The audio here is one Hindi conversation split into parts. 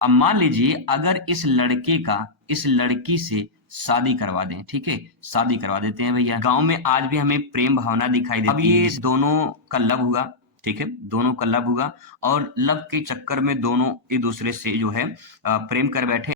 अब मान लीजिए अगर इस लड़के का इस लड़की से शादी करवा दें, ठीक है? शादी करवा देते हैं भैया। गाँव में आज भी हमें प्रेम भावना दिखाई देती है। अब ये दोनों का लव हुआ, ठीक है? दोनों का लव हुआ और लव के चक्कर में दोनों एक-दूसरे से जो है प्रेम कर बैठे।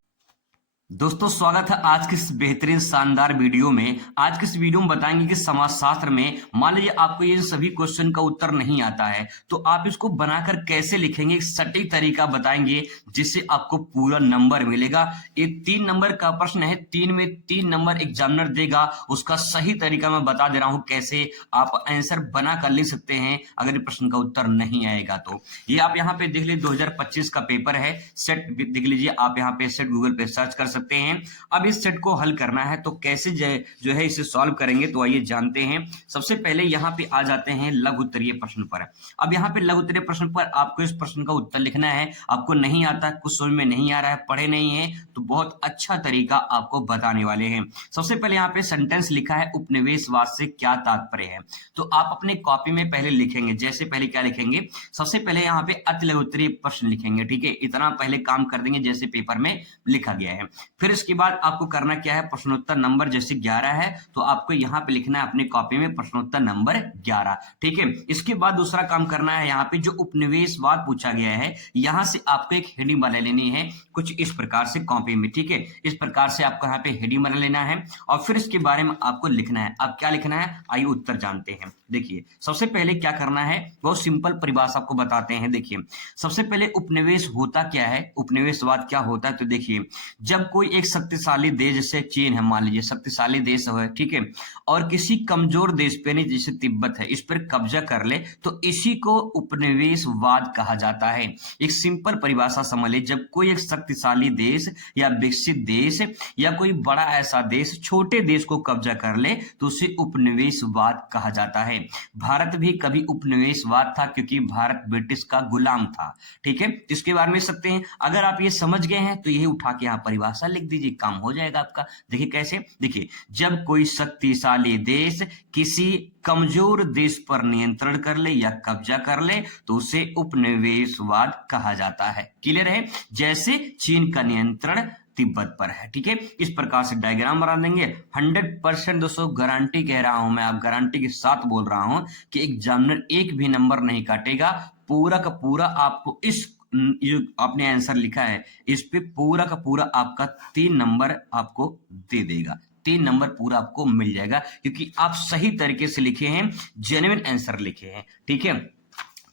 दोस्तों स्वागत है आज की इस बेहतरीन शानदार वीडियो में। आज की इस वीडियो में बताएंगे कि समाजशास्त्र में मान लीजिए आपको ये सभी क्वेश्चन का उत्तर नहीं आता है तो आप इसको बनाकर कैसे लिखेंगे, एक सटीक तरीका बताएंगे जिससे आपको पूरा नंबर मिलेगा। ये 3 नंबर का प्रश्न है, 3 में 3 नंबर एग्जामिनर देगा। उसका सही तरीका मैं बता दे रहा हूं कैसे आप आंसर बना कर लिख सकते हैं अगर प्रश्न का उत्तर नहीं आएगा तो। ये आप यहाँ पे देख लीजिए 2025 का पेपर है, सेट देख लीजिए आप यहाँ पे सेट गूगल पे सर्च कर सकते हैं। अब इस सेट को हल करना है तो कैसे जो है इसे सॉल्व करेंगे तो आइए जानते हैं। सबसे पहले यहाँ पे आ जाते हैं लघु उत्तरीय प्रश्न पर। अब यहाँ पे लघु उत्तरीय प्रश्न पर आपको इस प्रश्न का उत्तर लिखना है। आपको नहीं आता, कुछ समझ में नहीं आ रहा है, पढ़े नहीं है तो बहुत अच्छा तरीका आपको बताने वाले हैं। सबसे पहले यहाँ पे सेंटेंस लिखा है उपनिवेशवाद से क्या तात्पर्य है, तो आप अपने कॉपी में पहले लिखेंगे। जैसे पहले क्या लिखेंगे, सबसे पहले यहाँ पे अति लघु उत्तरीय प्रश्न लिखेंगे, ठीक है? इतना पहले काम कर देंगे जैसे पेपर में लिखा गया है। फिर इसके बाद आपको करना क्या है, प्रश्नोत्तर नंबर जैसे 11 है तो आपको यहाँ पे लिखना है अपने कॉपी में प्रश्नोत्तर नंबर 11, ठीक है? इसके बाद दूसरा काम करना है, यहाँ पे जो उपनिवेशवाद पूछा गया है यहाँ से आपको एक हेडिंग बना लेनी है कुछ इस प्रकार से कॉपी में, ठीक है? इस प्रकार से आपको यहाँ पे हेडिंग बना लेना है और फिर इसके बारे में आपको लिखना है। अब क्या लिखना है, आइए उत्तर जानते हैं। देखिए सबसे पहले क्या करना है, बहुत सिंपल परिभाषा आपको बताते हैं। देखिए सबसे पहले उपनिवेश होता क्या है, उपनिवेशवाद क्या होता है, तो देखिए जब कोई एक शक्तिशाली देश जैसे चीन है, मान लीजिए शक्तिशाली देश है, ठीक है, और किसी कमजोर देश पे नहीं जैसे तिब्बत है इस पर कब्जा कर ले तो इसी को उपनिवेशवाद कहा जाता है। एक सिंपल परिभाषा समझ ले, जब कोई एक शक्तिशाली देश या विकसित देश या कोई बड़ा ऐसा देश छोटे देश को कब्जा कर ले तो उसे उपनिवेशवाद कहा जाता है। भारत भी कभी उपनिवेशवाद था क्योंकि भारत ब्रिटिश का गुलाम था, ठीक है? इसके बारे में सकते हैं। अगर आप ये समझ गए हैं तो यही उठा के यहाँ परिभाषा लिख दीजिए, काम हो जाएगा आपका। देखिए कैसे, देखिए जब कोई शक्तिशाली देश किसी कमजोर देश पर नियंत्रण कर ले या कब्जा कर ले तो उसे उपनिवेशवाद कहा जाता है। क्लियर है? जैसे चीन का नियंत्रण तिब्बत पर है, ठीक है? इस प्रकार से डायग्राम बना देंगे। 100% दोस्तों गारंटी कह रहा हूं मैं, आप गारंटी के साथ बोल रहा हूं कि एग्जामिनर एक भी नंबर नहीं काटेगा। पूरा का पूरा आपको इस जो आपने आंसर लिखा है इस पे पूरा का पूरा आपका 3 नंबर आपको दे देगा। 3 नंबर पूरा आपको मिल जाएगा क्योंकि आप सही तरीके से लिखे हैं, जेन्युइन आंसर लिखे हैं, ठीक है?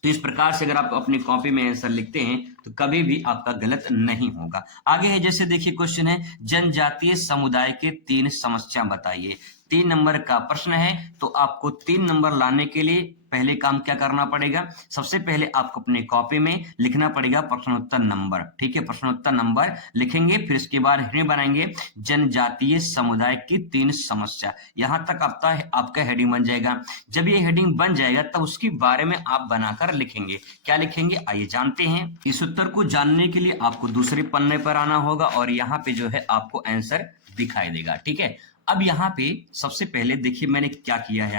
तो इस प्रकार से अगर आप अपनी कॉपी में आंसर लिखते हैं तो कभी भी आपका गलत नहीं होगा। आगे है जैसे देखिए क्वेश्चन है जनजातीय समुदाय के 3 समस्या बताइए। 3 नंबर का प्रश्न है तो आपको 3 नंबर लाने के लिए पहले काम क्या करना पड़ेगा, सबसे पहले आपको अपने कॉपी में लिखना पड़ेगा प्रश्नोत्तर नंबर, ठीक है? प्रश्नोत्तर नंबर लिखेंगे, फिर इसके बाद हेडिंग बनाएंगे जनजातीय समुदाय की 3 समस्या। यहां तक आपका हेडिंग बन जाएगा। जब ये हेडिंग बन जाएगा तब उसके बारे में आप बनाकर लिखेंगे। क्या लिखेंगे आइए जानते हैं। इस उत्तर को जानने के लिए आपको दूसरे पन्ने पर आना होगा और यहाँ पे जो है आपको आंसर दिखाई देगा, ठीक है? अब यहाँ पे सबसे पहले देखिए मैंने क्या किया है,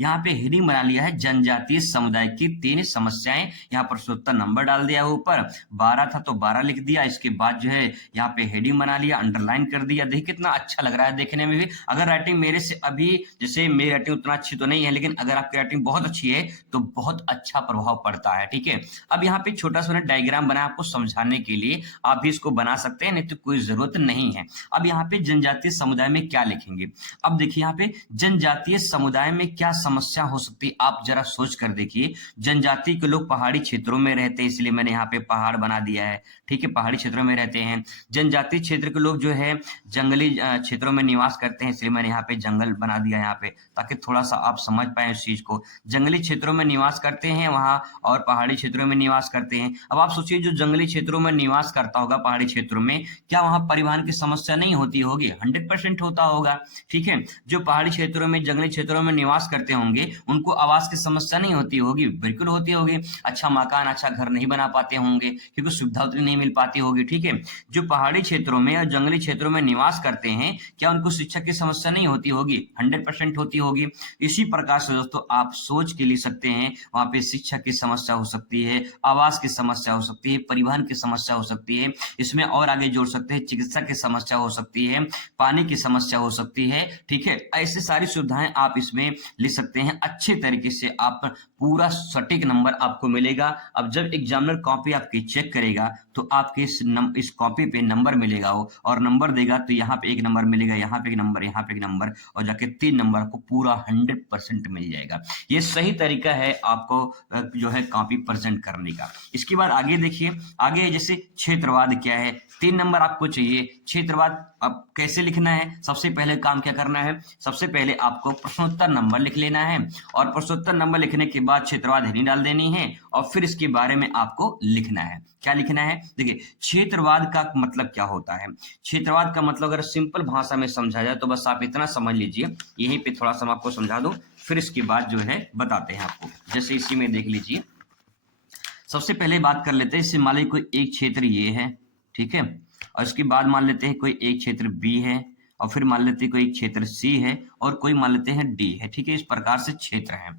यहाँ पे हेडिंग बना लिया है जनजातीय समुदाय की 3 समस्याएं। यहाँ प्रश्नोत्तर नंबर डाल दिया, ऊपर 12 था तो 12 लिख दिया। इसके बाद जो है यहाँ पे हेडिंग बना लिया, अंडरलाइन कर दिया। देखिए कितना अच्छा लग रहा है देखने में भी। अगर राइटिंग मेरे से अभी जैसे मेरी राइटिंग उतना अच्छी तो नहीं है, लेकिन अगर आपकी राइटिंग बहुत अच्छी है तो बहुत अच्छा प्रभाव पड़ता है, ठीक है? अब यहाँ पे छोटा सा डायग्राम बना आपको समझाने के लिए, आप भी इसको बना सकते हैं, नहीं तो कोई जरूरत नहीं है। अब यहाँ पे जनजातीय समुदाय में क्या लिखेंगे, अब देखिए यहाँ पे जनजातीय समुदाय में क्या समस्या हो सकती है, आप जरा सोच कर देखिए। जनजाति के लोग पहाड़ी क्षेत्रों में रहते हैं, इसलिए मैंने यहाँ पे पहाड़ बना दिया है, ठीक है? पहाड़ी क्षेत्रों में रहते हैं। जनजातीय क्षेत्र के लोग जो है जंगली क्षेत्रों में निवास करते हैं, इसलिए मैंने यहाँ पे जंगल बना दिया यहाँ पे, ताकि थोड़ा सा आप समझ पाए इस चीज को। जंगली क्षेत्रों में निवास करते हैं वहां और पहाड़ी क्षेत्रों में निवास करते हैं। अब आप सोचिए जो जंगली क्षेत्रों में निवास करता होगा पहाड़ी क्षेत्रों में, क्या वहां परिवहन की समस्या नहीं होती होगी? 100% होता होगा। होगा, ठीक है। जो पहाड़ी क्षेत्रों में, जंगली क्षेत्रों में निवास करते होंगे उनको आवास की समस्या नहीं होती होगी, बिल्कुल होती होगी। अच्छा मकान, अच्छा घर नहीं बना पाते होंगे क्योंकि सुविधा उतनी नहीं मिल पाती होगी, ठीक है। जो पहाड़ी क्षेत्रों में और जंगली क्षेत्रों में निवास करते हैं, क्या उनको शिक्षा की समस्या नहीं होती होगी? 100% होती होगी। इसी प्रकार से दोस्तों आप सोच के ले सकते हैं, वहां पे शिक्षा की समस्या हो सकती है, आवास की समस्या हो सकती है, परिवहन की समस्या हो सकती है, इसमें और आगे जोड़ सकते हैं चिकित्सा की समस्या हो सकती है, पानी की समस्या हो सकती है, ठीक है। ऐसे सारी सुविधाएं आप इसमें ले सकते हैं। अच्छे तरीके से आप पूरा सटीक नंबर आपको मिलेगा। अब जब एग्जामिनर कॉपी आपकी चेक करेगा तो आपके इस कॉपी पे नंबर मिलेगा वो, और नंबर देगा तो यहाँ पे 1 नंबर मिलेगा, यहाँ पे 1 नंबर, यहाँ पे 1 नंबर, और जाके 3 नंबर को पूरा 100% मिल जाएगा। ये सही तरीका है आपको जो है कॉपी प्रेजेंट करने का। इसके बाद आगे देखिए, आगे जैसे क्षेत्रवाद क्या है, 3 नंबर आपको चाहिए। क्षेत्रवाद अब कैसे लिखना है? सबसे पहले काम क्या करना है? सबसे पहले आपको प्रश्नोत्तर नंबर लिख लेना है, और प्रश्नोत्तर नंबर लिखने के बाद क्षेत्रवाद हेडिंग डाल देनी है, और फिर इसके बारे में आपको लिखना है। क्या लिखना है? देखिए, क्षेत्रवाद का मतलब क्या होता है? क्षेत्रवाद का मतलब अगर सिंपल भाषा में समझा जाए तो बस आप इतना समझ लीजिए, यहीं पे थोड़ा सा मैं आपको समझा दूं, फिर इसके बाद जो है बताते हैं आपको। जैसे इसी में देख लीजिए, सबसे पहले बात कर लेते हैं, इससे मान लीजिए कोई एक क्षेत्र ये है, ठीक है, और इसके बाद मान लेते हैं कोई एक क्षेत्र बी है, और फिर मान लेते हैं कोई क्षेत्र सी है, और कोई मान लेते हैं डी है, ठीक है। इस प्रकार से क्षेत्र है।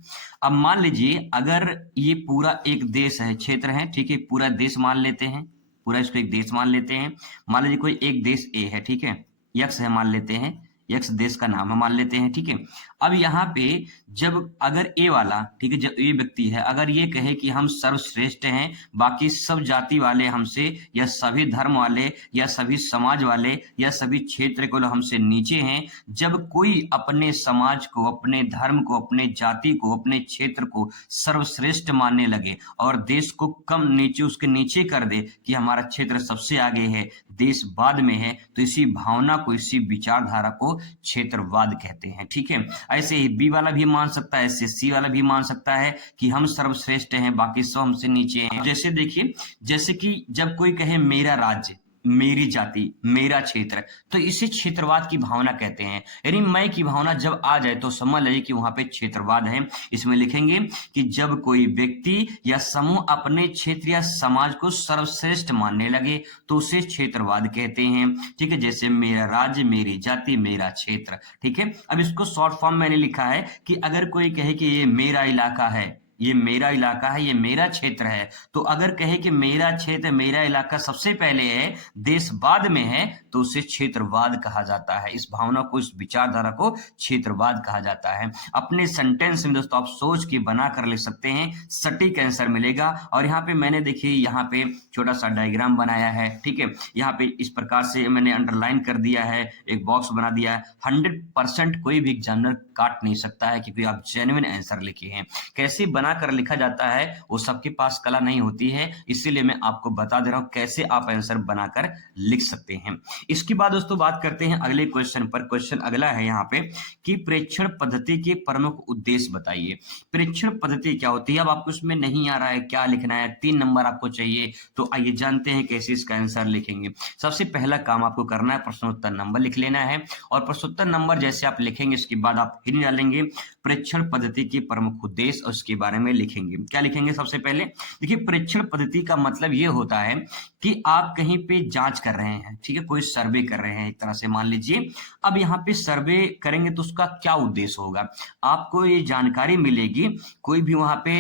अब मान लीजिए अगर ये पूरा एक देश है, क्षेत्र है, ठीक है, पूरा देश मान लेते हैं, पूरा इसको एक देश मान लेते हैं। मान लीजिए कोई एक देश ए है, ठीक है, यक्स है मान लेते हैं, यक्स देश का नाम है मान लेते हैं, ठीक है। अब यहाँ पे जब अगर ए वाला, ठीक है, जब ए व्यक्ति है अगर ये कहे कि हम सर्वश्रेष्ठ हैं, बाकी सब जाति वाले हमसे, या सभी धर्म वाले, या सभी समाज वाले, या सभी क्षेत्र को हमसे नीचे हैं, जब कोई अपने समाज को, अपने धर्म को, अपने जाति को, अपने क्षेत्र को सर्वश्रेष्ठ मानने लगे और देश को कम नीचे, उसके नीचे कर दे कि हमारा क्षेत्र सबसे आगे है, देश बाद में है, तो इसी भावना को, इसी विचारधारा को क्षेत्रवाद कहते हैं, ठीक है। ऐसे ही बी वाला भी मान सकता है, ऐसे सी वाला भी मान सकता है कि हम सर्वश्रेष्ठ हैं, बाकी सब हमसे नीचे हैं। जैसे देखिए, जैसे कि जब कोई कहे मेरा राज्य, मेरी जाति, मेरा क्षेत्र, तो इसे क्षेत्रवाद की भावना कहते हैं। यानी मैं की भावना जब आ जाए तो समझ लीजिए कि वहां पे क्षेत्रवाद है। इसमें लिखेंगे कि जब कोई व्यक्ति या समूह अपने क्षेत्र या समाज को सर्वश्रेष्ठ मानने लगे तो उसे क्षेत्रवाद कहते हैं, ठीक है। जैसे मेरा राज्य, मेरी जाति, मेरा क्षेत्र, ठीक है। अब इसको शॉर्ट फॉर्म मैंने लिखा है कि अगर कोई कहे कि ये मेरा इलाका है, ये मेरा इलाका है, ये मेरा क्षेत्र है, तो अगर कहे कि मेरा क्षेत्र, मेरा इलाका सबसे पहले है, देश बाद में है, तो उसे क्षेत्रवाद कहा जाता है। इस भावना को, इस विचारधारा को क्षेत्रवाद कहा जाता है। अपने सेंटेंस में दोस्तों आप सोच के बना कर ले सकते हैं, सटीक आंसर मिलेगा। और यहाँ पे मैंने देखिए, यहाँ पे छोटा सा डायग्राम बनाया है, ठीक है, यहाँ पे इस प्रकार से मैंने अंडरलाइन कर दिया है, एक बॉक्स बना दिया है। 100% कोई भी एग्जामिनर काट नहीं सकता है क्योंकि आप जेन्युइन आंसर लिखे हैं। कैसे बना कर लिखा जाता है वो सबके पास कला नहीं होती है, इसीलिए मैं आपको बता दे रहा हूं कैसे आप आंसर बनाकर लिख सकते हैं। इसके बाद दोस्तों बात करते हैं अगले क्वेश्चन पर। क्वेश्चन अगला है यहाँ पे कि प्रेक्षण पद्धति के प्रमुख उद्देश्य बताइए। प्रेक्षण पद्धति क्या होती है? अब आपको इसमें नहीं आ रहा है क्या लिखना है, 3 नंबर आपको चाहिए, तो आइए जानते हैं कैसे इसका आंसर लिखेंगे। सबसे पहला काम आपको करना है, प्रश्नोत्तर नंबर लिख लेना है, और प्रश्नोत्तर नंबर जैसे आप लिखेंगे इसके बाद आप हिंट डालेंगे प्रेक्षण पद्धति के प्रमुख उद्देश्य और उसके बारे में लिखेंगे। क्या लिखेंगे? सबसे पहले देखिए, प्रेक्षण पद्धति का मतलब ये होता है कि आप कहीं पे जांच कर रहे हैं, ठीक है, कोई सर्वे कर रहे हैं एक तरह से मान लीजिए। अब यहाँ पे सर्वे करेंगे तो उसका क्या उद्देश्य होगा? आपको ये जानकारी मिलेगी, कोई भी वहां पे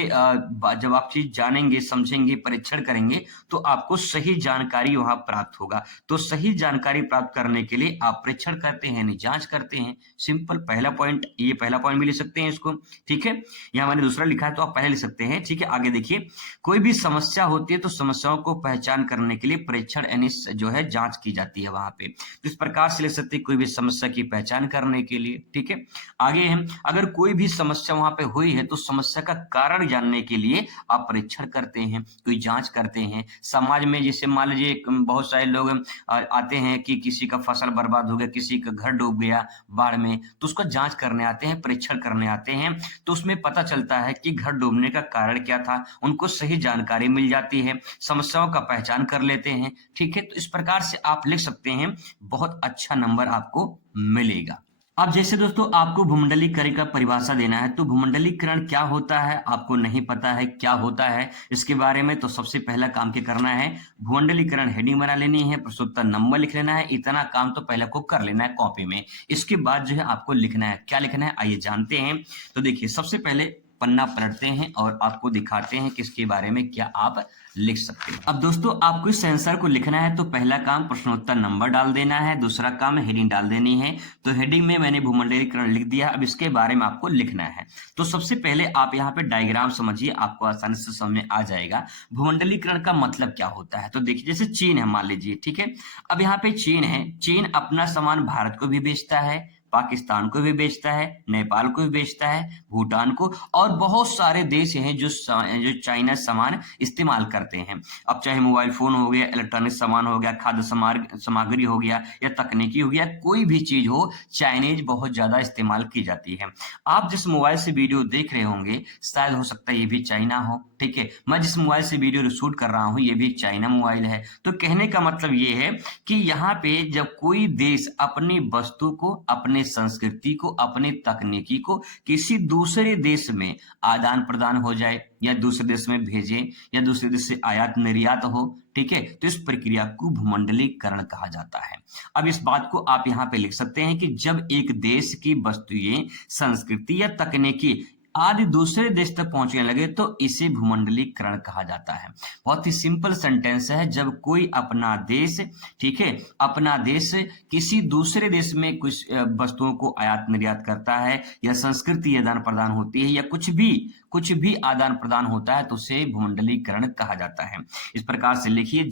जब आप चीज जानेंगे, समझेंगे, परीक्षण करेंगे तो आपको सही जानकारी वहां प्राप्त होगा। तो सही जानकारी प्राप्त करने के लिए आप परीक्षण करते हैं, नहीं जांच करते हैं। सिंपल पहला पॉइंट, ये पहला पॉइंट भी लिख सकते हैं इसको, ठीक है। यहाँ मैंने दूसरा लिखा है तो आप पहले लिख सकते हैं, ठीक है। आगे देखिए, कोई भी समस्या होती है तो समस्याओं को पहचान करने के लिए परीक्षण यानी जो है जांच की जाती है वहां पे। तो इस प्रकार से लिख सकते हैं कोई भी समस्या की पहचान करने के लिए, ठीक है। आगे हम अगर कोई भी समस्या वहां पे हुई है तो समस्या का कारण जानने के लिए आप परीक्षण करते हैं, कोई जांच करते हैं। समाज में जैसे मान लीजिए बहुत सारे लोग आते हैं कि किसी का फसल बर्बाद हो गया, किसी का घर डूब गया बाढ़ में, तो उसका जांच करने आते हैं, परीक्षण करने आते हैं। तो उसमें पता चलता है कि घर डूबने का कारण क्या था, उनको सही जानकारी मिल जाती है, समस्याओं का पहचान कर लेते हैं, ठीक है। तो इस प्रकार से आप लिख सकते हैं, बहुत अच्छा नंबर आपको मिलेगा। अब जैसे दोस्तों आपको भूमंडलीकरण का परिभाषा देना है, तो भूमंडलीकरण क्या होता है आपको नहीं पता है क्या होता है इसके बारे में, तो सबसे पहला काम क्या करना है, भूमंडलीकरण हेडिंग बना लेनी है, प्रश्नोत्तर नंबर लिख लेना है, इतना काम तो पहले को कर लेना है कॉपी में। इसके बाद जो है आपको लिखना है, क्या लिखना है आइए जानते हैं। तो देखिए सबसे पहले पन्ना पलटते हैं और आपको दिखाते हैं किसके बारे में क्या आप लिख सकते हैं। अब दोस्तों आपको इस आंसर को लिखना है, तो पहला काम प्रश्नोत्तर नंबर डाल देना है, दूसरा काम हेडिंग डाल देनी है। तो हेडिंग में मैंने भूमंडलीकरण लिख दिया, अब इसके बारे में आपको लिखना है। तो सबसे पहले आप यहाँ पे डायग्राम समझिए, आपको आसानी से समझ में आ जाएगा भूमंडलीकरण का मतलब क्या होता है। तो देखिए जैसे चीन है मान लीजिए, ठीक है, अब यहाँ पे चीन है, चीन अपना सामान भारत को भी बेचता है, पाकिस्तान को भी बेचता है, नेपाल को भी बेचता है, भूटान को, और बहुत सारे देश हैं जो चाइना सामान इस्तेमाल करते हैं। अब चाहे मोबाइल फोन हो गया, इलेक्ट्रॉनिक सामान हो गया, खाद्य सामग्री हो गया या तकनीकी हो गया, कोई भी चीज हो चाइनीज बहुत ज्यादा इस्तेमाल की जाती है। आप जिस मोबाइल से वीडियो देख रहे होंगे शायद हो सकता है ये भी चाइना हो, ठीक है, मैं जिस मोबाइल से वीडियो शूट कर रहा हूँ ये भी चाइना मोबाइल है। तो कहने का मतलब ये है कि यहाँ पे जब कोई देश अपनी वस्तु को, अपने संस्कृति को, अपने तकनीकी को किसी दूसरे देश में आदान प्रदान हो जाए या दूसरे देश में भेजे या दूसरे देश से आयात निर्यात हो, ठीक है, तो इस प्रक्रिया को भूमंडलीकरण कहा जाता है। अब इस बात को आप यहाँ पे लिख सकते हैं कि जब एक देश की वस्तुएं, संस्कृति या तकनीकी आदि दूसरे देश तक पहुंचने लगे तो इसे भूमंडलीकरण कहा जाता है। बहुत ही सिंपल सेंटेंस है, जब कोई अपना देश, ठीक है, अपना देश किसी दूसरे देश में कुछ वस्तुओं को आयात निर्यात करता है या संस्कृति आदान प्रदान होती है या कुछ भी आदान प्रदान होता है तो उसे भूमंडलीकरण कहा जाता है। इस प्रकार से लिखिए,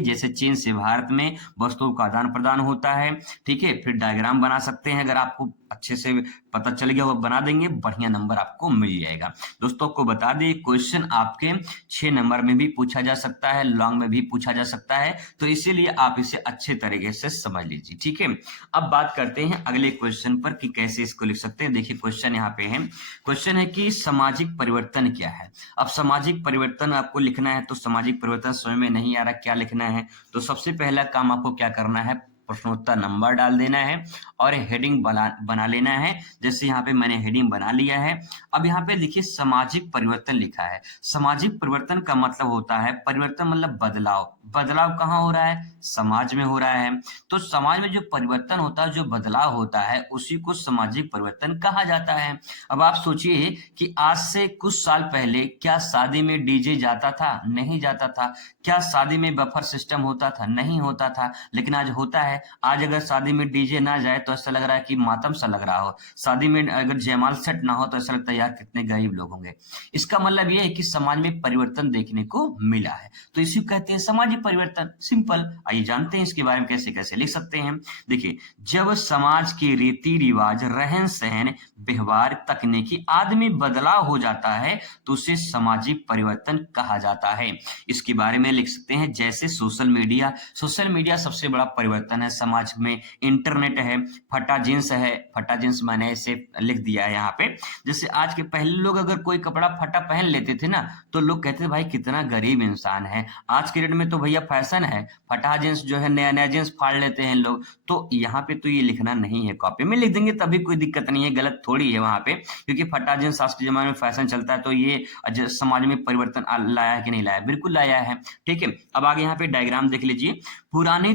जैसे चीन से भारत में वस्तुओं का आदान प्रदान होता है, ठीक है, फिर डायग्राम बना सकते हैं, अगर आपको अच्छे से पता चल गया वो बना देंगे, बढ़िया नंबर आपको मिल जाएगा। दोस्तों को बता दें क्वेश्चन आपके 6 नंबर में भी पूछा जा सकता है, लॉन्ग में भी पूछा जा सकता है, तो इसीलिए आप इसे अच्छे तरीके से समझ लीजिए, ठीक है। अब बात करते हैं अगले क्वेश्चन पर कि कैसे इसको लिख सकते हैं। देखिए क्वेश्चन यहाँ पे है, क्वेश्चन है कि सामाजिक परिवर्तन क्या है। अब सामाजिक परिवर्तन आपको लिखना है, तो सामाजिक परिवर्तन समझ में नहीं आ रहा क्या लिखना है, तो सबसे पहला काम आपको क्या करना है, प्रश्नोत्तर नंबर डाल देना है और हेडिंग बना लेना है। जैसे यहाँ पे मैंने हेडिंग बना लिया है। अब यहाँ पे देखिए सामाजिक परिवर्तन लिखा है। सामाजिक परिवर्तन का मतलब होता है, परिवर्तन मतलब बदलाव, बदलाव कहाँ हो रहा है, समाज में हो रहा है। तो समाज में जो परिवर्तन होता है, जो बदलाव होता है, उसी को सामाजिक परिवर्तन कहा जाता है। अब आप सोचिए कि आज से कुछ साल पहले क्या शादी में डीजे जाता था, नहीं जाता था। क्या शादी में बफर सिस्टम होता था, नहीं होता था, लेकिन आज होता है। आज अगर शादी में डीजे ना जाए तो ऐसा लग रहा है कि मातम सा लग रहा हो, शादी में अगर जयमाल सेट ना हो तो ऐसा लगता है यार कितने गरीब लोग होंगे। इसका मतलब यह है कि समाज में परिवर्तन देखने को मिला है, तो इसी को कहते हैं सामाजिक परिवर्तन। सिंपल, आइए जानते हैं इसके बारे में कैसे कैसे लिख सकते हैं। देखिए, जब समाज के रीति रिवाज, रहन सहन, व्यवहार, तकनीकी आदि में बदलाव हो जाता है तो उसे सामाजिक परिवर्तन कहा जाता है। इसके बारे में लिख सकते हैं जैसे सोशल मीडिया सबसे बड़ा परिवर्तन है समाज में। इंटरनेट है, फटा जींस है, फटा जींस मैंने इसे लिख दिया है यहाँ पे। जैसे आज के पहले लोग अगर कोई कपड़ा फटा पहन लेते थे ना तो लोग कहते थे भाई कितना गरीब इंसान है। आज के डेट में तो भैया फैशन है, फटा जींस जो है, नया नया जींस फाड़ लेते हैं लोग। तो यहाँ पे तो ये लिखना नहीं है, कॉपी में लिख देंगे तभी कोई दिक्कत नहीं है, गलत थोड़ी है वहां पे, क्योंकि फटा जींस आज के जमाने में फैशन चलता है। तो ये समाज में परिवर्तन लाया है कि नहीं लाया, बिल्कुल लाया है, ठीक है। अब आगे यहाँ पे डायग्राम देख लीजिए, पुरानी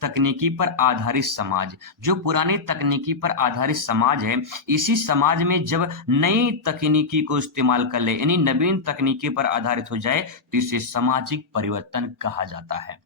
तकनीकी पर आधारित समाज। जो पुरानी तकनीकी पर आधारित समाज है, इसी समाज में जब नई तकनीकी को इस्तेमाल कर ले, यानी नवीन तकनीकी पर आधारित हो जाए तो इसे सामाजिक परिवर्तन कहा जाता है।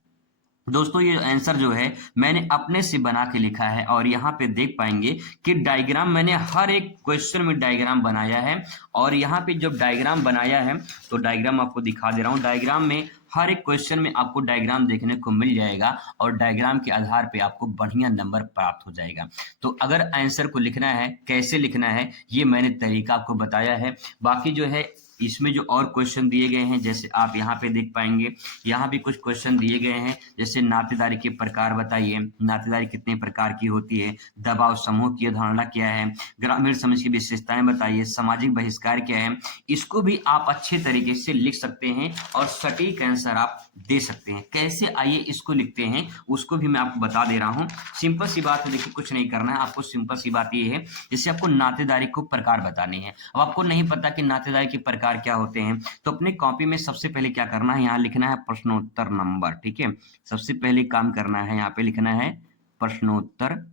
दोस्तों ये आंसर जो है मैंने अपने से बना के लिखा है और यहाँ पे देख पाएंगे कि डायग्राम मैंने हर एक क्वेश्चन में डायग्राम बनाया है। और यहाँ पे जब डायग्राम बनाया है तो डायग्राम आपको दिखा दे रहा हूँ। डायग्राम में हर एक क्वेश्चन में आपको डायग्राम देखने को मिल जाएगा और डायग्राम के आधार पे आपको बढ़िया नंबर प्राप्त हो जाएगा। तो अगर आंसर को लिखना है, कैसे लिखना है, ये मैंने तरीका आपको बताया है। बाकी जो है इसमें जो और क्वेश्चन दिए गए हैं, जैसे आप यहाँ पे देख पाएंगे, यहाँ भी कुछ क्वेश्चन दिए गए हैं, जैसे नातेदारी के प्रकार बताइए, नातेदारी कितने प्रकार की होती है, दबाव समूह की अवधारणा क्या है, ग्रामीण समाज की विशेषताएं बताइए, सामाजिक बहिष्कार क्या है। इसको भी आप अच्छे तरीके से लिख सकते हैं और सटीक आंसर आप दे सकते हैं। कैसे, आइए इसको लिखते हैं, उसको भी मैं आपको बता दे रहा हूं। सिंपल सी बात है, देखिए कुछ नहीं करना है आपको, सिंपल सी बात ये है, जैसे आपको नातेदारी को प्रकार बताने हैं। अब आपको नहीं पता कि नातेदारी के प्रकार क्या होते हैं, तो अपने कॉपी में सबसे पहले क्या करना है, यहाँ लिखना है प्रश्नोत्तर नंबर। ठीक है, सबसे पहले काम करना है, यहाँ पे लिखना है प्रश्नोत्तर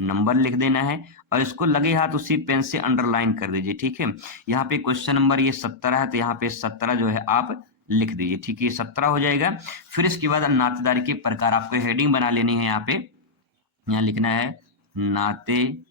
नंबर लिख देना है और इसको लगे हाथ उसी पेन से अंडरलाइन कर दीजिए। ठीक है, यहाँ पे क्वेश्चन नंबर ये 17 है, तो यहाँ पे 17 जो है आप लिख दीजिए। ठीक है, ये 17 हो जाएगा। फिर इसके बाद नातेदारी के प्रकार आपको हेडिंग बना लेनी है, यहाँ पे यहाँ लिखना है नातेदारी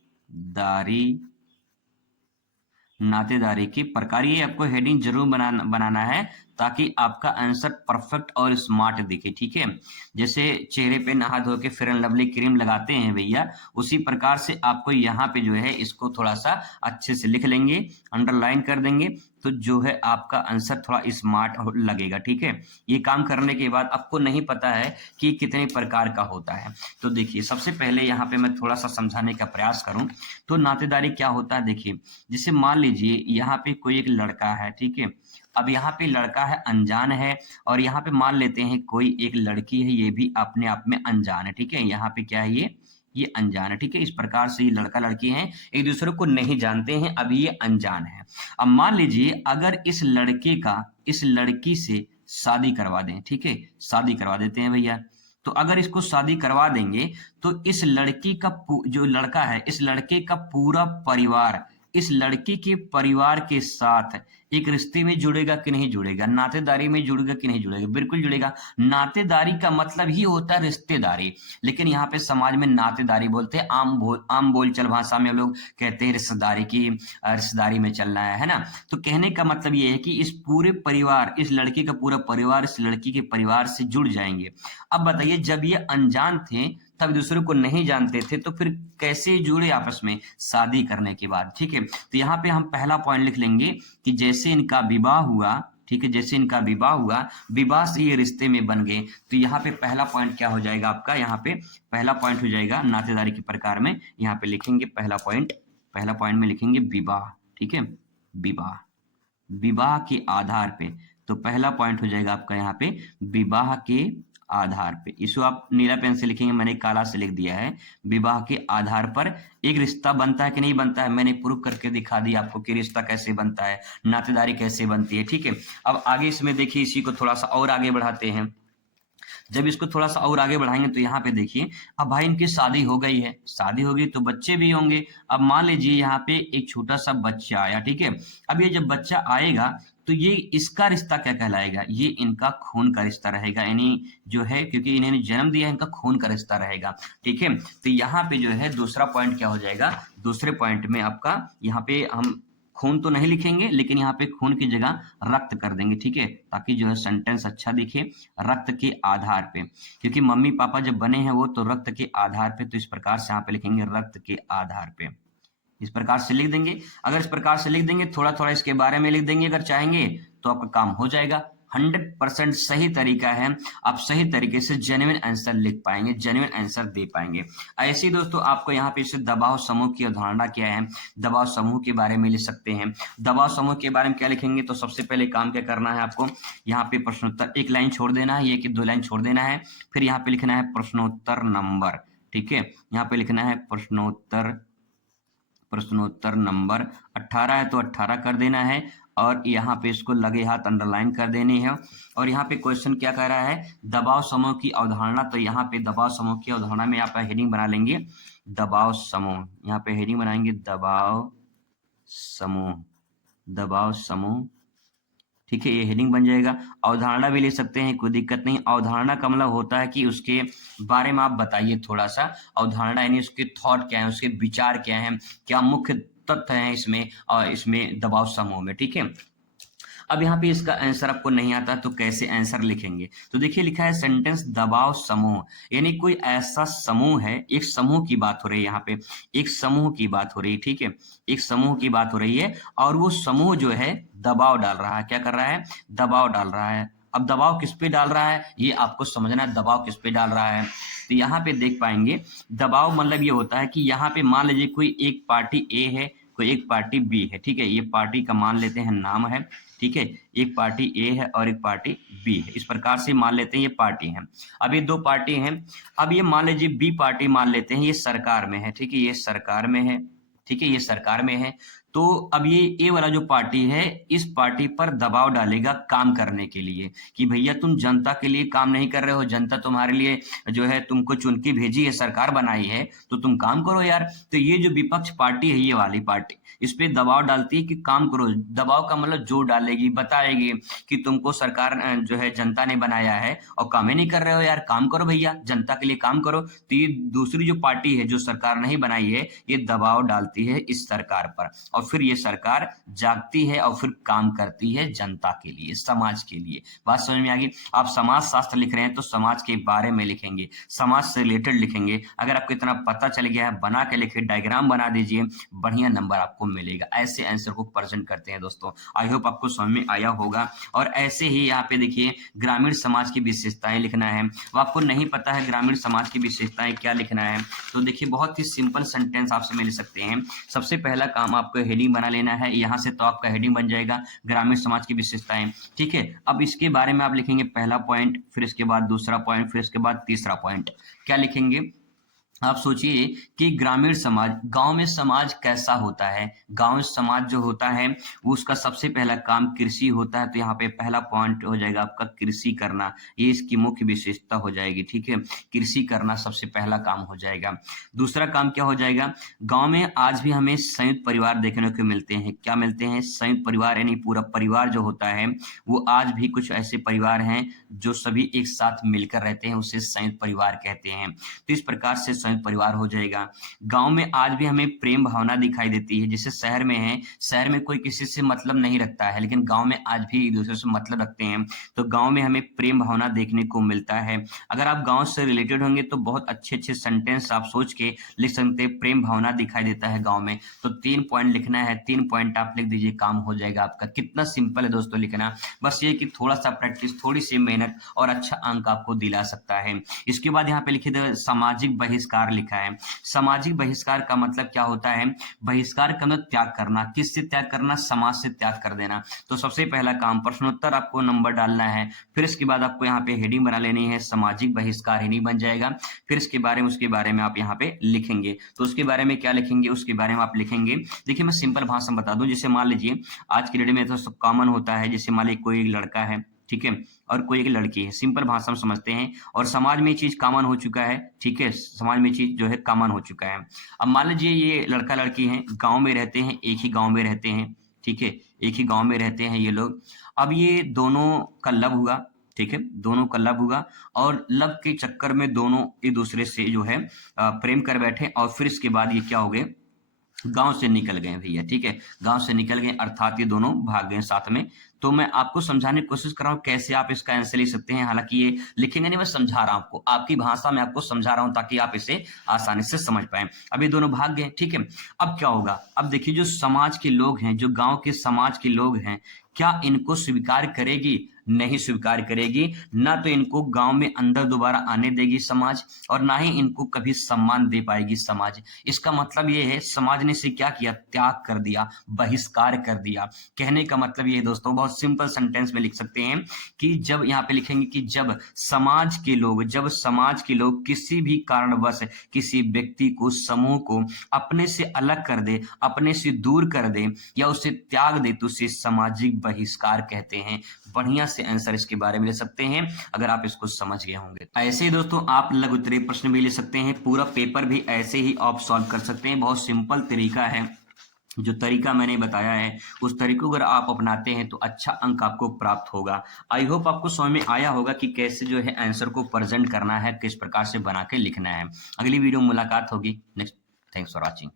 के प्रकार। ये आपको हेडिंग जरूर बनाना है ताकि आपका आंसर परफेक्ट और स्मार्ट दिखे। ठीक है, जैसे चेहरे पे नहा धो के फेयर एंड लवली क्रीम लगाते हैं भैया, उसी प्रकार से आपको यहाँ पे जो है इसको थोड़ा सा अच्छे से लिख लेंगे, अंडरलाइन कर देंगे, तो जो है आपका आंसर थोड़ा स्मार्ट लगेगा। ठीक है, ये काम करने के बाद आपको नहीं पता है कि कितने प्रकार का होता है, तो देखिए सबसे पहले यहाँ पे मैं थोड़ा सा समझाने का प्रयास करूं तो नातेदारी क्या होता है। देखिए, जैसे मान लीजिए यहाँ पे कोई एक लड़का है, ठीक है, अब यहाँ पे लड़का है अनजान है, और यहाँ पे मान लेते हैं कोई एक लड़की है, ये भी अपने आप में अनजान है। ठीक है, यहाँ पे क्या है, ये अनजान है। ठीक है, इस प्रकार से ये लड़का लड़की हैं, एक दूसरे को नहीं जानते हैं, अभी ये अनजान है। अब मान लीजिए अगर इस लड़के का इस लड़की से शादी करवा दें, ठीक है, शादी करवा देते हैं भैया, तो अगर इसको शादी करवा देंगे तो इस लड़की का जो लड़का है, इस लड़के का पूरा परिवार इस लड़की के परिवार के साथ एक रिश्ते में जुड़ेगा कि नहीं जुड़ेगा, नातेदारी में जुड़ेगा कि नहीं जुड़ेगा, बिल्कुल जुड़ेगा। नातेदारी का मतलब ही होता है रिश्तेदारी, लेकिन यहाँ पे समाज में नातेदारी बोलते हैं, आम बोलचाल भाषा में हम लोग कहते हैं रिश्तेदारी में चलना है ना। तो कहने का मतलब ये है कि इस पूरे परिवार, इस लड़के का पूरा परिवार इस लड़की के परिवार से जुड़ जाएंगे। अब बताइए, जब ये अनजान थे, तब दूसरे को नहीं जानते थे, तो फिर कैसे जुड़े आपस में, शादी करने के बाद। ठीक है, तो यहाँ पे हम पहला पॉइंट लिख लेंगे कि जैसे इनका विवाह हुआ, ठीक है, जैसे इनका विवाह हुआ, विवाह से ये रिश्ते में बन गए, तो यहाँ पे पहला पॉइंट क्या हो जाएगा आपका, यहाँ पे पहला पॉइंट हो जाएगा नातेदारी के प्रकार में, यहाँ पे लिखेंगे पहला पॉइंट में लिखेंगे विवाह। ठीक है, विवाह के आधार पे, तो पहला पॉइंट हो जाएगा आपका यहाँ पे विवाह के आधार पे। इसको आप नीला पेन से लिखेंगे, मैंने काला से लिख दिया है। विवाह के आधार पर एक रिश्ता बनता है कि नहीं बनता है, मैंने प्रूव करके दिखा दिया आपको कि रिश्ता कैसे बनता है, नातेदारी कैसे बनती है। ठीक है, अब आगे इसमें देखिए, इसी को थोड़ा सा और आगे बढ़ाते हैं। जब इसको थोड़ा सा और आगे बढ़ाएंगे तो यहाँ पे देखिए, अब भाई इनकी शादी हो गई है, शादी हो गई तो बच्चे भी होंगे। अब मान लीजिए यहाँ पे एक छोटा सा बच्चा आया, ठीक है, अब ये जब बच्चा आएगा तो ये इसका रिश्ता क्या कहलाएगा, ये इनका खून का रिश्ता रहेगा, यानी जो है, क्योंकि इन्होंने जन्म दिया है, इनका खून का रिश्ता रहेगा। ठीक है, तो यहाँ पे जो है दूसरा पॉइंट क्या हो जाएगा, दूसरे पॉइंट में आपका यहाँ पे हम खून तो नहीं लिखेंगे, लेकिन यहाँ पे खून की जगह रक्त कर देंगे। ठीक है, ताकि जो है सेंटेंस अच्छा दिखे, रक्त के आधार पे, क्योंकि मम्मी पापा जब बने हैं वो तो रक्त के आधार पे, तो इस प्रकार से यहाँ पे लिखेंगे रक्त के आधार पे, इस प्रकार से लिख देंगे। अगर इस प्रकार से लिख देंगे, थोड़ा थोड़ा इसके बारे में लिख देंगे अगर चाहेंगे, तो आपका काम हो जाएगा। 100% सही तरीका है, आप सही तरीके से जेन्युइन आंसर लिख पाएंगे, जेन्युइन आंसर दे पाएंगे। ऐसे ही दोस्तों आपको यहाँ पे इसे दबाव समूह की अवधारणा क्या है, दबाव समूह के बारे में लिख सकते हैं। दबाव समूह के बारे में क्या लिखेंगे, तो सबसे पहले काम क्या करना है आपको, यहाँ पे प्रश्नोत्तर एक लाइन छोड़ देना है, ये कि 2 लाइन छोड़ देना है, फिर यहाँ पे लिखना है प्रश्नोत्तर नंबर। ठीक है, यहाँ पे लिखना है प्रश्नोत्तर नंबर 18 है तो 18 कर देना है, और यहाँ पे इसको लगे हाथ अंडरलाइन कर देनी है। और यहाँ पे क्वेश्चन क्या कह रहा है, दबाव समूह की अवधारणा, तो यहाँ पे दबाव समूह की अवधारणा में यहाँ पे हेडिंग बना लेंगे दबाव समूह, यहाँ पे हेडिंग बनाएंगे दबाव समूह। ठीक है, ये हेडिंग बन जाएगा। अवधारणा भी ले सकते हैं, कोई दिक्कत नहीं। अवधारणा का मतलब होता है कि उसके बारे में आप बताइए थोड़ा सा, अवधारणा यानी उसके थॉट क्या है, उसके विचार क्या है, क्या मुख्य तथ्य हैं इसमें और इसमें दबाव समूह में। ठीक है, अब यहाँ पे इसका आंसर आपको नहीं आता तो कैसे आंसर लिखेंगे? तो देखिए लिखा है सेंटेंस दबाव समूह, यानी कोई ऐसा समूह है, एक समूह की बात हो रही है यहाँ पे, एक समूह की बात हो रही है, ठीक है, एक समूह की बात हो रही है और वो समूह जो है दबाव डाल रहा है, क्या कर रहा है? दबाव डाल रहा है। अब दबाव किस पे डाल रहा है ये आपको समझना है, दबाव किस पे डाल रहा है। तो यहाँ पे देख पाएंगे दबाव मतलब ये होता है कि यहाँ पे मान लीजिए कोई एक पार्टी ए है, कोई एक पार्टी बी है, ठीक है, ये पार्टी का मान लेते हैं नाम है, ठीक है, एक पार्टी ए है और एक पार्टी बी है, इस प्रकार से मान लेते हैं ये पार्टी है। अब ये दो पार्टी हैं, अब ये मान लीजिए बी पार्टी मान लेते हैं ये सरकार में है, ठीक है, ये सरकार में है, ठीक है, ये सरकार में है। तो अब ये ए वाला जो पार्टी है इस पार्टी पर दबाव डालेगा काम करने के लिए कि भैया तुम जनता के लिए काम नहीं कर रहे हो, जनता तुम्हारे लिए जो है तुमको चुन के भेजी है, सरकार बनाई है, तो तुम काम करो यार। तो ये जो विपक्ष पार्टी है ये वाली पार्टी इस पे दबाव डालती है कि काम करो, दबाव का मतलब जोर डालेगी, बताएगी कि तुमको सरकार जो है जनता ने बनाया है और काम ही नहीं कर रहे हो यार, काम करो भैया, जनता के लिए काम करो। तो ये दूसरी जो पार्टी है जो सरकार नहीं बनाई है ये दबाव डालती है इस सरकार पर और फिर ये सरकार जागती है और फिर काम करती है जनता के लिए, समाज के लिए। बात समझ में आ गई? आप समाज शास्त्र लिख रहे हैं तो समाज के बारे में लिखेंगे, समाज से रिलेटेड लिखेंगे। अगर आपको इतना पता चल गया है बना के लिखिए, डायग्राम बना दीजिए, बढ़िया नंबर आपको मिलेगा। ऐसे आंसर को प्रेजेंट करते हैं दोस्तों। आई होप आपको समझ में आया होगा। और ऐसे ही यहाँ पे देखिए ग्रामीण समाज की विशेषताएं लिखना है। वो आपको नहीं पता है ग्रामीण समाज की विशेषताएं क्या लिखना है तो देखिए बहुत ही सिंपल सेंटेंस आपसे मिल सकते हैं। सबसे पहला काम आपको हेडिंग बना लेना है, यहाँ से तो आपका हेडिंग बन जाएगा ग्रामीण समाज की विशेषताएं, ठीक है। अब इसके बारे में आप लिखेंगे पहला पॉइंट, फिर इसके बाद दूसरा पॉइंट, फिर इसके बाद तीसरा पॉइंट। क्या लिखेंगे? आप सोचिए कि ग्रामीण समाज, गांव में समाज कैसा होता है। गांव समाज जो होता है वो उसका सबसे पहला काम कृषि होता है, तो यहाँ पे पहला पॉइंट हो जाएगा आपका कृषि करना, ये इसकी मुख्य विशेषता हो जाएगी, ठीक है, कृषि करना सबसे पहला काम हो जाएगा। दूसरा काम क्या हो जाएगा? गांव में आज भी हमें संयुक्त परिवार देखने को मिलते हैं। क्या मिलते हैं? संयुक्त परिवार, यानी पूरा परिवार जो होता है वो आज भी कुछ ऐसे परिवार हैं जो सभी एक साथ मिलकर रहते हैं, उसे संयुक्त परिवार कहते हैं। तो इस प्रकार से संयुक्त परिवार हो जाएगा। गांव में आज भी हमें प्रेम भावना दिखाई देती है, जैसे शहर में है, शहर में कोई किसी से मतलब नहीं रखता है, लेकिन गांव में आज भी एक दूसरे से मतलब रखते हैं, तो गांव में हमें प्रेम भावना देखने को मिलता है। अगर आप गांव से रिलेटेड होंगे तो बहुत अच्छे अच्छे सेंटेंस आप सोच के लिख सकते हैं, प्रेम भावना दिखाई देता है गाँव में, तो 3 पॉइंट लिखना है, 3 पॉइंट आप लिख दीजिए, काम हो जाएगा आपका। कितना सिंपल है दोस्तों लिखना, बस ये कि थोड़ा सा प्रैक्टिस, थोड़ी सी मेहनत और अच्छा अंक आपको दिला सकता है। इसके बाद यहाँ पे लिखिए सामाजिक बहिष्कार लिखा है। सामाजिक बहिष्कार का मतलब क्या होता है? बहिष्कार का मतलब त्याग करना। किससे त्याग करना? समाज से त्याग कर देना। तो सबसे पहला काम प्रश्नोत्तर आपको नंबर डालना है, फिर इसके बाद आपको यहाँ पे हेडिंग बना लेनी है, सामाजिक बहिष्कार हेडिंग बन जाएगा। फिर इसके बारे में, उसके बारे में आप यहाँ पे लिखेंगे। तो उसके बारे में क्या लिखेंगे? उसके बारे में आप लिखेंगे, देखिए मैं सिंपल भाषा में बता दूं, जैसे मान लीजिए आज की डेट में तो सब कॉमन होता है, जैसे मान लीजिए कोई लड़का है, ठीक है, और कोई एक लड़की है, सिंपल भाषा में समझते हैं, और समाज में ये चीज कॉमन हो चुका है, ठीक है, समाज में चीज जो है कॉमन हो चुका है। अब मान लीजिए ये लड़का लड़की हैं, गांव में रहते हैं, एक ही गांव में रहते हैं, ठीक है, एक ही गांव में रहते हैं ये लोग। अब ये दोनों का लव हुआ, ठीक है, दोनों का लव हुआ और लव के चक्कर में दोनों एक दूसरे से जो है प्रेम कर बैठे और फिर इसके बाद ये क्या हो गए? गांव से निकल गए भैया, ठीक है, गांव से निकल गए अर्थात ये दोनों भाग गए साथ में। तो मैं आपको समझाने की कोशिश कर रहा हूँ कैसे आप इसका आंसर लिख सकते हैं, हालांकि ये लिखेंगे नहीं, मैं समझा रहा हूँ आपको, आपकी भाषा में आपको समझा रहा हूँ ताकि आप इसे आसानी से समझ पाए। अब ये दोनों भाग गए, ठीक है, अब क्या होगा? अब देखिए जो समाज के लोग हैं, जो गांव के समाज के लोग हैं, क्या इनको स्वीकार करेगी? नहीं स्वीकार करेगी, ना तो इनको गांव में अंदर दोबारा आने देगी समाज, और ना ही इनको कभी सम्मान दे पाएगी समाज। इसका मतलब ये है समाज ने इसे क्या किया? त्याग कर दिया, बहिष्कार कर दिया। कहने का मतलब ये है दोस्तों, बहुत सिंपल सेंटेंस में लिख सकते हैं कि जब यहाँ पे लिखेंगे कि जब समाज के लोग, जब समाज के लोग किसी भी कारणवश किसी व्यक्ति को, समूह को अपने से अलग कर दे, अपने से दूर कर दे या उसे त्याग दे, तो उसे सामाजिक बहिष्कार कहते हैं। बढ़िया से आंसर इसके बारे में ले सकते हैं अगर आप इसको समझ गए होंगे। ऐसे ही दोस्तों आप लघु उत्तरीय प्रश्न भी ले सकते हैं, पूरा पेपर भी ऐसे ही आप सॉल्व कर सकते हैं। बहुत सिंपल तरीका है, जो तरीका मैंने बताया है उस तरीके को अगर आप अपनाते हैं तो अच्छा अंक आपको प्राप्त होगा। आई होप आपको समझ में आया होगा कि कैसे जो है आंसर को प्रेजेंट करना है, किस प्रकार से बना के लिखना है। अगली वीडियो में मुलाकात होगी। Next, thanks for watching.